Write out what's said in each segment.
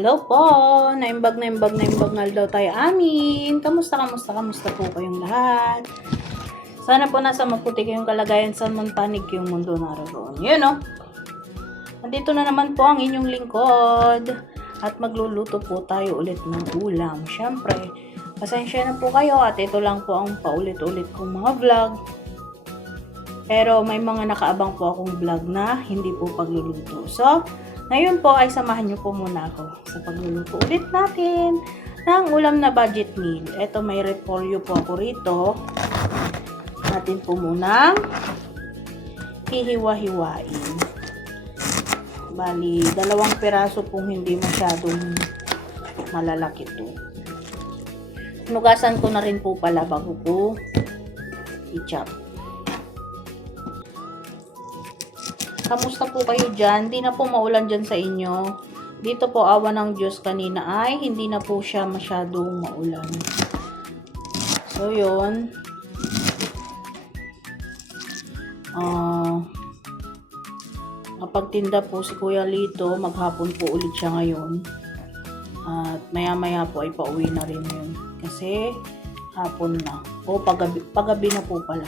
Hello po! Naimbag nga daw tayo amin. Kamusta po kayong lahat? Sana po nasa maputi kayong kalagayan sa manpanig yung mundo naroon. Yun o. Nandito na naman po ang inyong lingkod. At magluluto po tayo ulit ng ulam. Siyempre, pasensya na po kayo at ito lang po ang paulit-ulit kong mga vlog. Pero may mga nakaabang po akong vlog na hindi po pagluluto. So, ngayon po ay samahan niyo po muna ako sa pagluluto ulit natin ng ulam na budget meal. Ito may repolyo po ako rito. Natin po munang hihiwa-hiwain. Bali, 2 piraso pong hindi masyadong malalaki to. Nugasan ko na rin po pala bago ko i-chop. Kamusta po kayo dyan? Hindi na po maulan dyan sa inyo. Dito po, awa ng Diyos kanina ay hindi na po siya masyadong maulan. So, yun. Napagtinda po si Kuya Lito. Maghapon po ulit siya ngayon. At maya-maya po ay pauwi na rin yun. Kasi hapon na. O paggabi na po pala.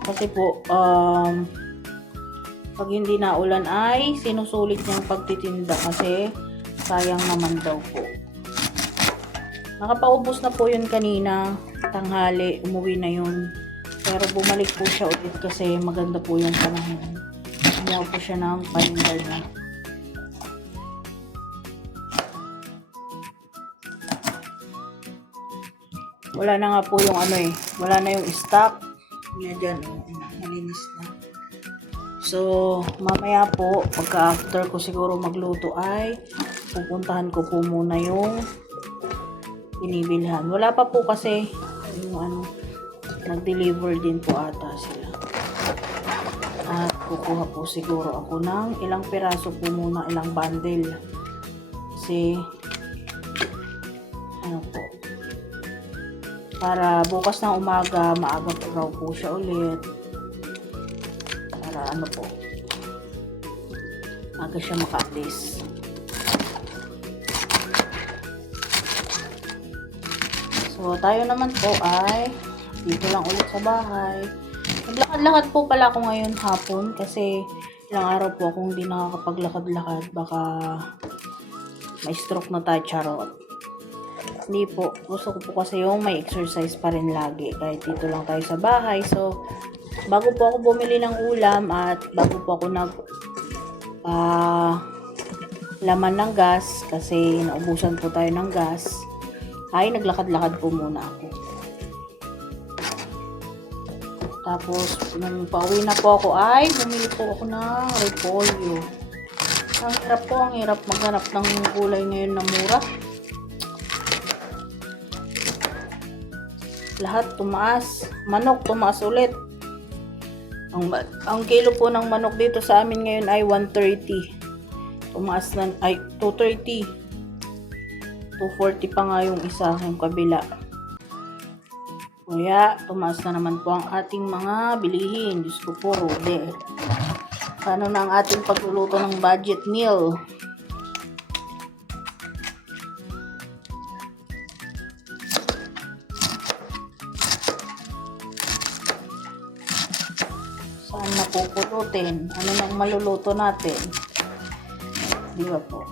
Kasi po, pag hindi naulan ay sinusulit niyang pagtitinda kasi sayang naman daw po. Nakapaubos na po yun kanina, tanghali, umuwi na yun. Pero bumalik po siya ulit kasi maganda po yung panahon. Kumuha po siya ng paninda na. Wala na nga po yung wala na yung stock. Yan dyan, malinis na. So, mamaya po, pagka after ko siguro magluto ay pupuntahan ko po muna yung binibilhan. Wala pa po kasi yung nag-deliver din po ata sila. At kukuha po siguro ako ng ilang piraso po muna, ilang bundle. Kasi, po, para bukas ng umaga, maaga po raw po siya ulit. Para po, aga siya maka-alis. So, tayo naman po ay dito lang ulit sa bahay. Naglakad-lakad po pala ako ngayon hapon kasi ilang araw po akong hindi nakakapaglakad-lakad. Baka may stroke na tayo, charot. Hindi po. Gusto ko po kasi yung may exercise pa rin lagi. Kahit dito lang tayo sa bahay. So, bago po ako bumili ng ulam at bago po ako laman ng gas kasi naubusan po tayo ng gas, ay naglakad-lakad po muna ako. Tapos, nung pauwi na po ako ay bumili po ako ng repolyo. Ang hirap maghanap ng gulay ngayon na mura. Lahat tumaas. Manok tumaas ulit. Ang kilo po ng manok dito sa amin ngayon ay 130. Tumaas na ay 230. 240 pa nga yung isa, yung kabila. Kaya tumaas na naman po ang ating mga bilihin. Diyos ko po, Rode. Paano na ang ating pagluluto ng budget meal? Saan napupulutin? Ano nang maluluto natin? Di ba po?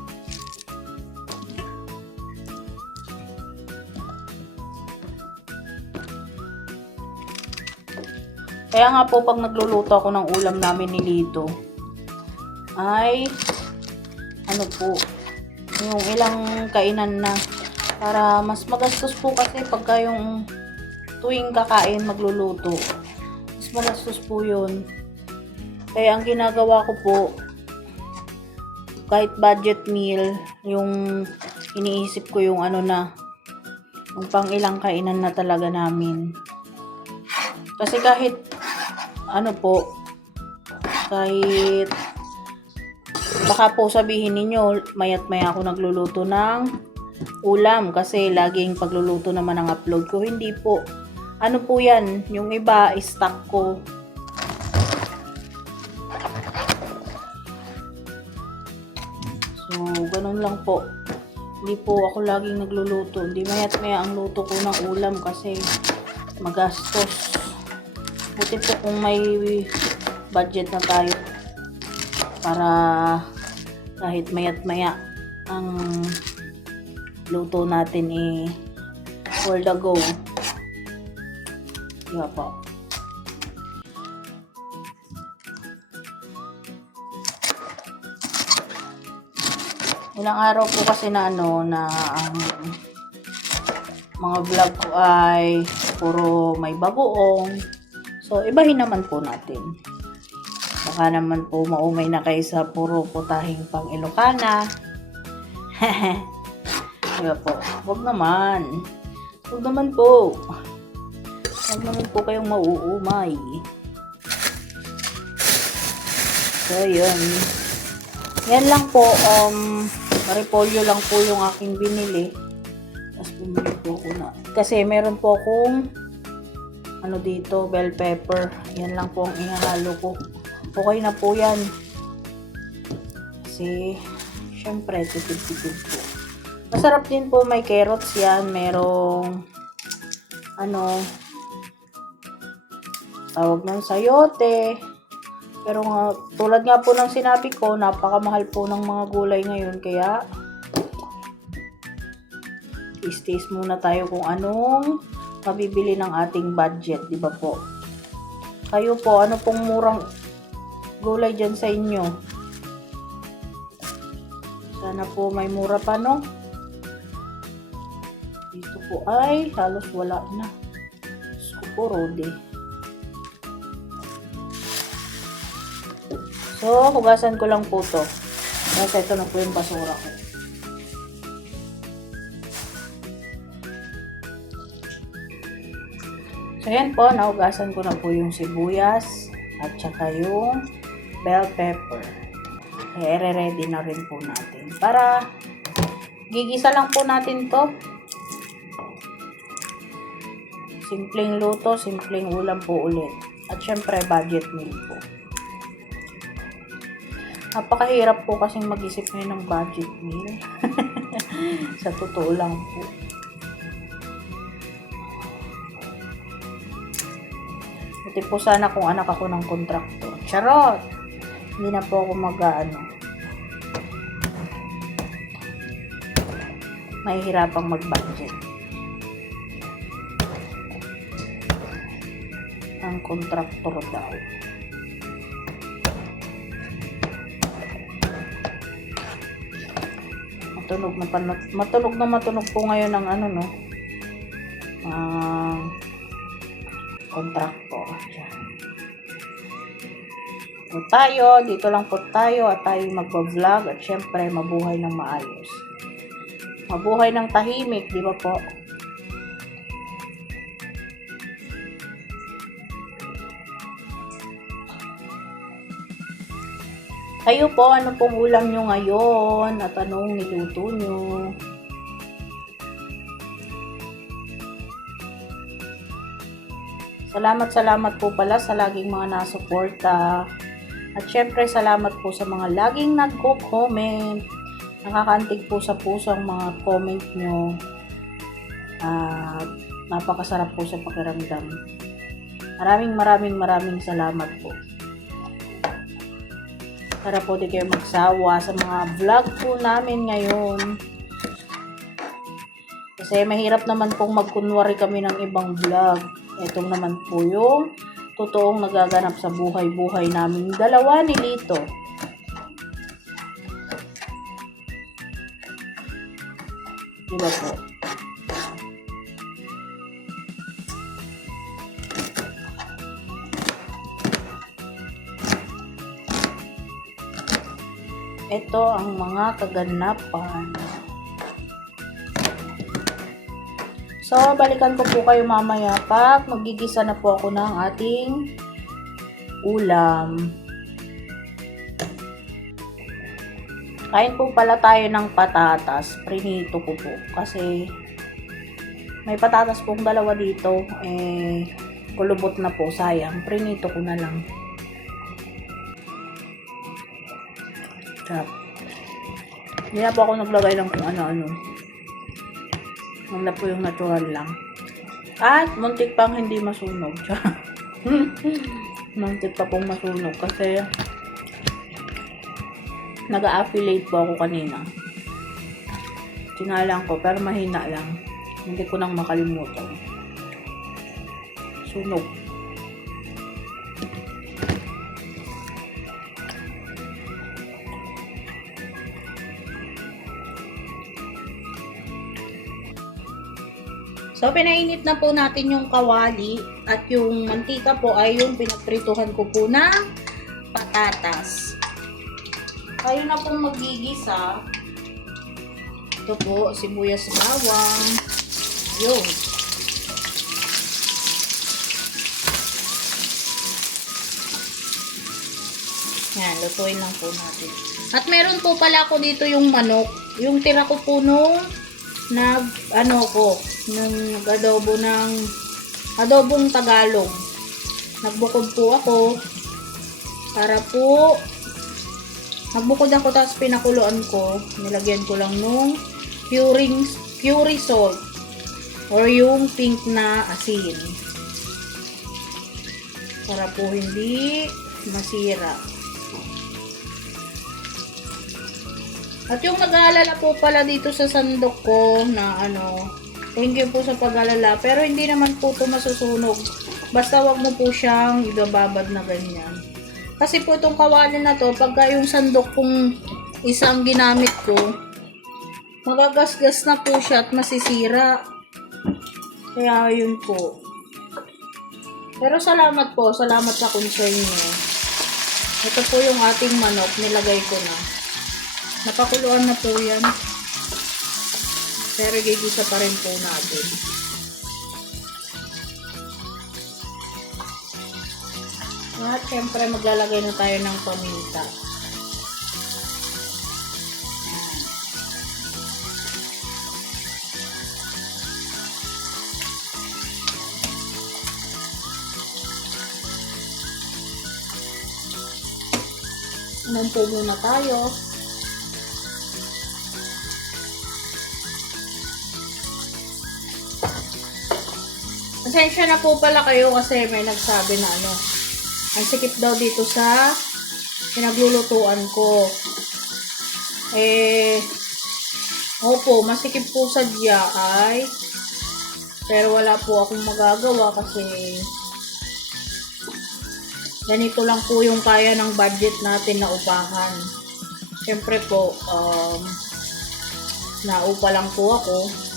Kaya nga po pag nagluluto ako ng ulam namin ni Lito, ay yung ilang kainan na para mas magastos po kasi pagka yung tuwing kakain magluluto. Magastos po yun. Kaya ang ginagawa ko po, kahit budget meal, yung iniisip ko yung yung pang ilang kainan na talaga namin. Kasi kahit kahit baka po sabihin ninyo, mayat maya ako nagluluto ng ulam kasi laging pagluluto naman ang upload ko. Hindi po. Ano po yan? Yung iba, stock ko. So, ganun lang po. Hindi po ako laging nagluluto. Hindi maya't maya ang luto ko ng ulam kasi magastos. Buti po kung may budget na tayo para kahit maya't maya ang luto natin for the go. Diba po? Ilang araw po kasi na na ang mga vlog ko ay puro may bagoong. So, ibahin naman po natin. Baka naman po maumay na kayo sa puro putahing pang Ilocana. Diba po? Huwag naman. Huwag naman po. Huwag naman po kayong mauumay. So, yun. Yan lang po. Repolyo lang po yung aking binili. Tapos bumili po ako na. Kasi meron po akong dito, bell pepper. Yan lang po ang ihahalo ko. Okay na po yan. Kasi, syempre, tipid-tipid po. Masarap din po, may carrots yan. Merong, tawag ng sayote. Pero nga, tulad nga po ng sinabi ko, napakamahal po ng mga gulay ngayon. Kaya, taste muna tayo kung anong mabibili ng ating budget. Diba po? Kayo po, ano pong murang gulay dyan sa inyo? Sana po may mura pa, no? Dito po ay halos wala na. Super rode. So, hugasan ko lang po to. Kasi ito na po yung basura ko. So, yan po. Nahugasan ko na po yung sibuyas at saka yung bell pepper. Kaya, ready na rin po natin. Para, gigisa lang po natin to. Simpleng luto, simpleng ulam po ulit. At syempre, budget meal po. Napakahirap po kasing mag-isip ngayon ng budget meal. Sa totoo lang po. Buti po sana kung anak ako ng kontraktor. Charot! Hindi na po ako mahihirapang mag-budget. Ang kontraktor daw. Matunog po ngayon ng kontraktor. So tayo, dito lang po tayo at tayo magbo-vlog at syempre mabuhay ng maayos. Mabuhay ng tahimik, di ba po? Kayo po, ano pong ulam nyo ngayon? At anong niluto nyo? Salamat po pala sa laging mga nasuporta. At syempre, salamat po sa mga laging nagko-comment. Nakakaantig po sa puso ang mga comment nyo. Napakasarap po sa pakiramdam. Maraming salamat po. Para po di kayo magsawa sa mga vlog po namin ngayon. Kasi mahirap naman pong magkunwari kami ng ibang vlog. Ito naman po yung totoong nagaganap sa buhay-buhay namin dalawa ni Lito. Diba po? Ito ang mga kaganapan. So, balikan ko po kayo mamaya pag magigisa na po ako ng ating ulam. Kain po pala tayo ng patatas. Prinito ko po. Kasi may patatas pong dalawa dito. Kulubot na po. Sayang. Prinito ko na lang. Sarap. Hindi na po ako naglagay ng kung ano-ano. Wala po yung natural lang. At muntik pang hindi masunog. Muntik pa pong masunog kasi nag-affiliate po ako kanina. Sinalang ko pero mahina lang. Hindi ko nang makalimutan. Sunog. So, pinainit na po natin yung kawali at yung mantika po ay yung pinagprituhan ko po ng patatas. Tayo na pong magigisa. Ito po, sibuyas bawang. Yun. Yan, lutuin lang po natin. At meron po pala ako dito yung manok. Yung tira ko po nung nag-adobo ng adobong Tagalog. Nagbukod po ako para po nagbukod ako tapos pinakuluan ko. Nilagyan ko lang nung curry salt or yung pink na asin para po hindi masira. At yung nag-aalala po pala dito sa sandok ko na thank you po sa pag-aalala. Pero hindi naman po ito masusunog. Basta wag mo po siyang ibababad na ganyan. Kasi po itong kawali na to, pagka yung sandok kong isang ginamit ko, magagasgas na po siya at masisira. Kaya yun po. Pero salamat po. Salamat sa concern niyo. Ito po yung ating manok. Nilagay ko na. Napakuluan na po yan. Pero gigisa pa rin po natin. At syempre maglalagay na tayo ng paminta. Inom po muna tayo. Pasensya na po pala kayo kasi may nagsabi na ang sikip daw dito sa pinaglulutuan ko. Opo, masikip po sadya ay pero wala po akong magagawa kasi ganito lang po yung kaya ng budget natin na upahan. Siyempre po, naupa lang po ako.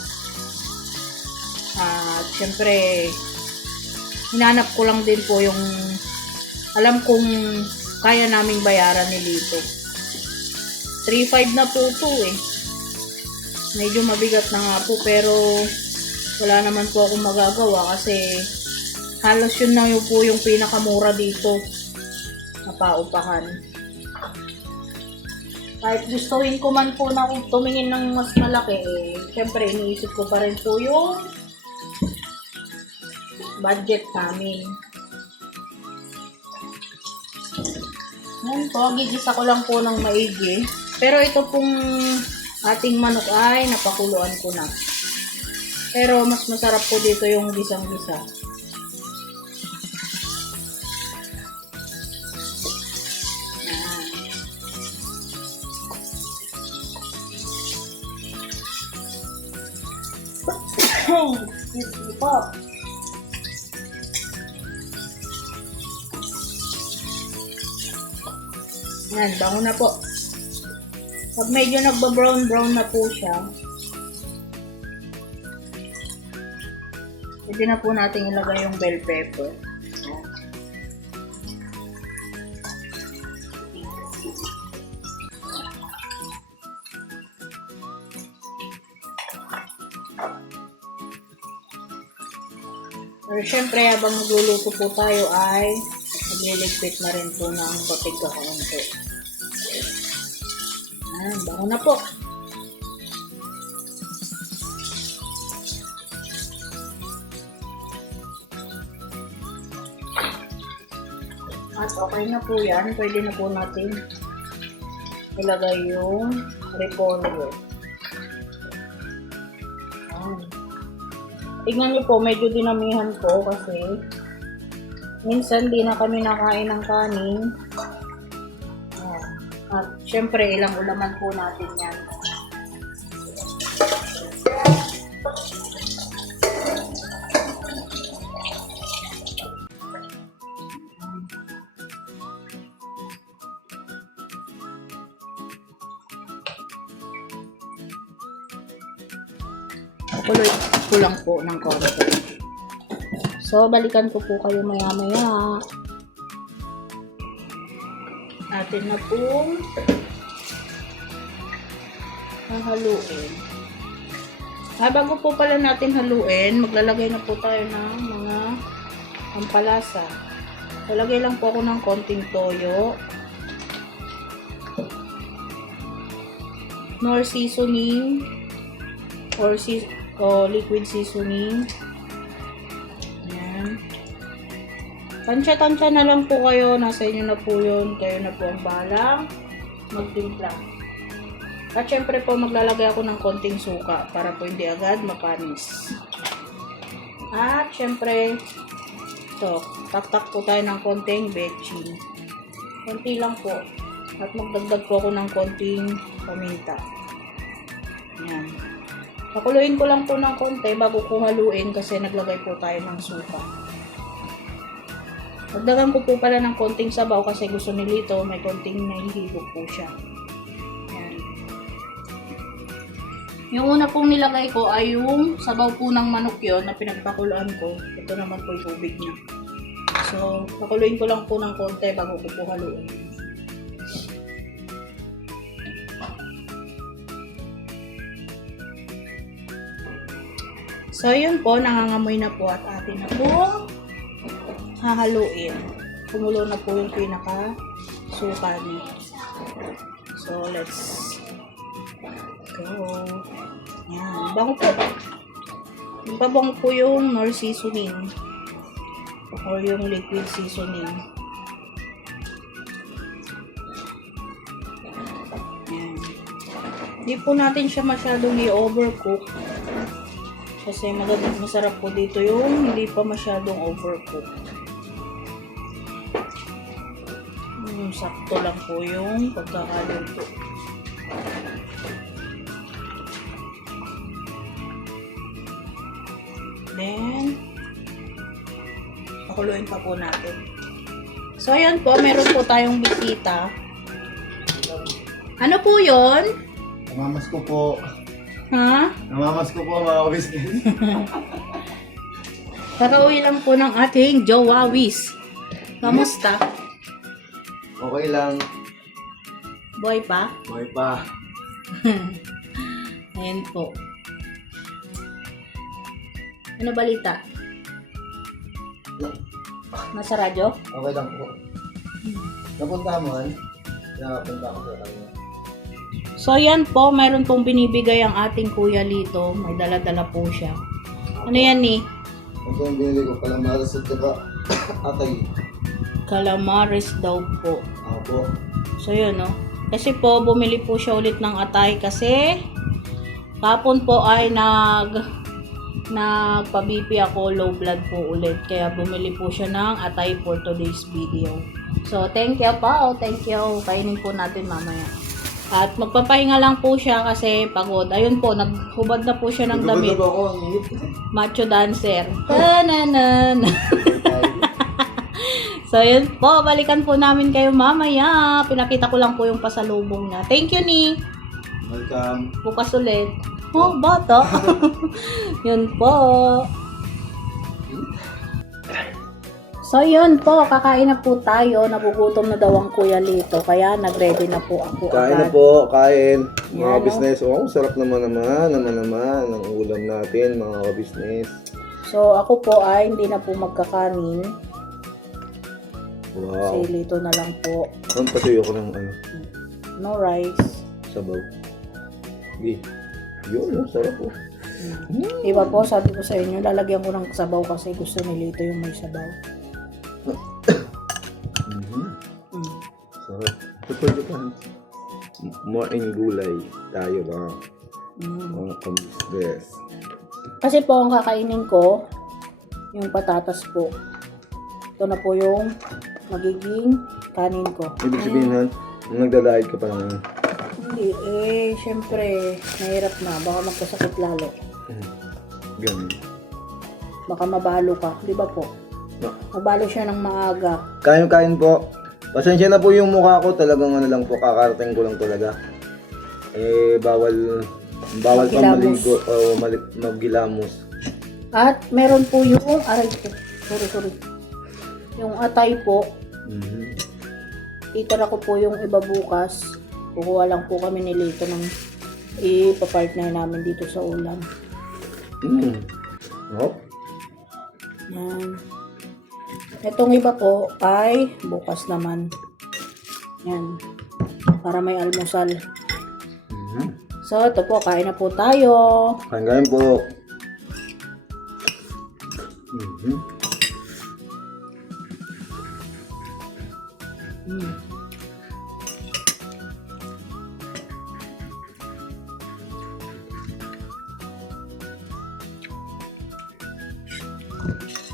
At syempre, hinanap ko lang din po yung alam kong kaya naming bayaran ni Lito. 3.5 na po ito Medyo mabigat na nga po pero wala naman po akong magagawa kasi halos yun na yun po yung pinakamura dito na paupahan. Kahit gustuhin ko man po na tumingin ng mas malaki, syempre iniisip ko pa rin po yung budget namin. Yan po, gigisa ko lang po ng maigi. Pero ito pong ating manok ay napakuluan ko na. Pero mas masarap po dito yung gisang-gisa. Excuse po. Yan, bango na po. Pag medyo nagba-brown na po siya, pwede na po natin ilagay yung bell pepper. Pero syempre, habang nagluluto po tayo ay nagliligpit na rin po ng patig kakaunti. Ayan, bango na po. At okay na po yan. Pwede na po natin ilagay yung repolyo. Tingnan niyo po, medyo dinamihan ko kasi minsan di na kami nakain ng kanin. At syempre, ilang ulaman po natin yan. Kuloy ko lang po ng konti. So, balikan ko po kayo maya-maya. Atin na pong hahaluin. Bago po pala natin haluin, maglalagay na po tayo ng mga pampalasa. Lalagay lang po ako ng konting toyo. Nor seasoning or liquid seasoning. Ayan. Tansya-tansya na lang po kayo. Nasa inyo na po yun. Kayo na po ang balang magtimpla. At syempre po maglalagay ako ng konting suka para po hindi agad mapanis. At syempre ito, taktak po tayo ng konting bechin. Konti lang po. At magdagdag po ako ng konting paminta. Ayan. Pakuluin ko lang po ng konti bago ko haluin kasi naglagay po tayo ng suka. Dagdagan ko po pala ng konting sabaw kasi gusto ni Lito may konting nahihigop po siya. Ayan. Yung una pong nilagay ko ay yung sabaw po ng manok yon na pinagpakuluan ko. Ito naman po yung tubig niya. So, pakuluin ko lang po ng konti bago ko po haluin. So, yun po, nangangamoy na po at atin na po hahaluin. Kumulo na po yung pinaka-suka niya. So, let's go. Yan. Bango po. Ibabango po yung nor seasoning or yung liquid seasoning. Yan. Hindi po natin siya masyadong i-overcook. Kasi masarap po dito yung hindi pa masyadong overcook. Sakto lang po yung pagkakaluto. Then, pakuluin pa po natin. So, ayan po, meron po tayong bisita. Ano po yun? Namamas ko po. Ha? Namamas ko po mga business. Kakauwi lang po ng ating Jowawis. Kamusta? Okay lang. Boy pa? Boy pa. Ayan po. Ano balita? Nasa radyo? Okay lang po. Napunta man. Napunta ako sa kanya. So, yan po. Mayroon pong binibigay ang ating Kuya Lito. May dala-dala po siya. Ano yan eh? Ito yung binili ko. Calamares at saka atay. Calamares daw po. Ako. So, yun no. Kasi po, bumili po siya ulit ng atay kasi kapon po ay nagpa-BP ako, low blood po ulit. Kaya bumili po siya ng atay for today's video. So, thank you po. Thank you. Kainin po natin mamaya. At magpapahinga lang po siya kasi pagod. Ayun po, naghubad na po siya ng damit. Nagubad ako ang init. Macho dancer. Tananan. So, yun po. Balikan po namin kayo mamaya. Pinakita ko lang po yung pasalubong niya. Thank you, ni. Welcome. Bukas ulit. Oh, bata. Yun po. So, yun po. Kakain na po tayo. Nagugutom na daw ang Kuya Lito. Kaya, nag-ready na po ako Kain na agad. po, kain. Mga Yan, business. Oh, sarap naman ang ulam natin, mga business. So, ako po ay hindi na po magkakanin. Wow. Si Lito na lang po. Ang patuyo ko ng No rice. sabaw. Hindi. Yun, sarap po. Iba po, sabi ko sa inyo, lalagyan ko ng sabaw kasi gusto ni Lito yung may sabaw. Sarap. Tutuloy ka. more in gulay tayo mga Mm. kabisnes. Kasi po ang kakainin ko, yung patatas po. Ito na po yung magiging kanin ko. Ibig sabihin nun, nagda-diet ka pa naman. Hindi, syempre, mahirap na. Baka magkasakit lalo. Ganun. Baka mabalo ka, di ba po? Mabalo siya ng maaga. Kain po. Pasensya na po yung mukha ko. Talagang ano lang po, kakarating ko lang talaga. Bawal pa Maghilamos. maligo o maggilamos. At meron po yung, aray ko, sorry. Yung atay po, Mhm. itara ko po yung iba bukas. Kukuha lang po kami ni Lito ng ipapartner namin dito sa ulam. Oh. Yan. Itong iba po ay bukas naman. Yan. Para may almusal. Mhm. So, ito po, kain na po tayo. Kain po. Mhm. Mm.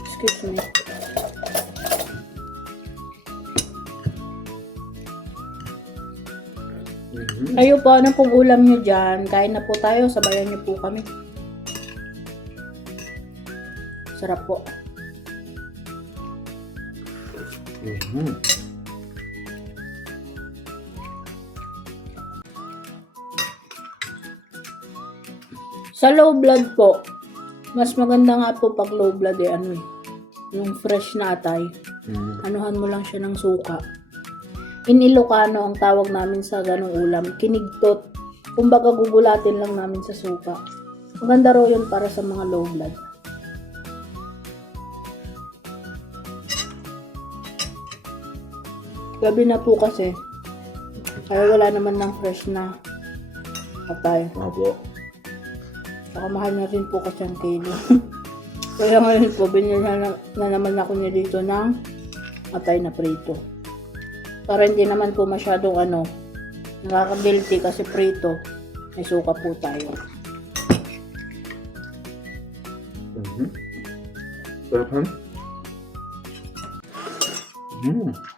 Excuse me. Mhm. Kayo po, ano pong ulam nyo dyan? Kain na po tayo, sabayan nyo po kami. Sarap po. Mhm. Sa low blood po, mas maganda nga po pag low blood yung fresh na atay. Mhm. Anuhan mo lang siya ng suka. In Ilocano, ang tawag namin sa ganong ulam, kinigtot. Kumbaga gugulatin lang namin sa suka. Maganda raw yun para sa mga low blood. Gabi na po kasi. Kaya wala naman ng fresh na atay. Opo. Saka mahal na rin po kasi ang kilo. Kaya ngayon po, binili na naman ako niya dito ng atay na prito. Para hindi naman po masyadong nakaka-guilty kasi prito. May suka po tayo. Mhm. Sarap, ha? Mhm.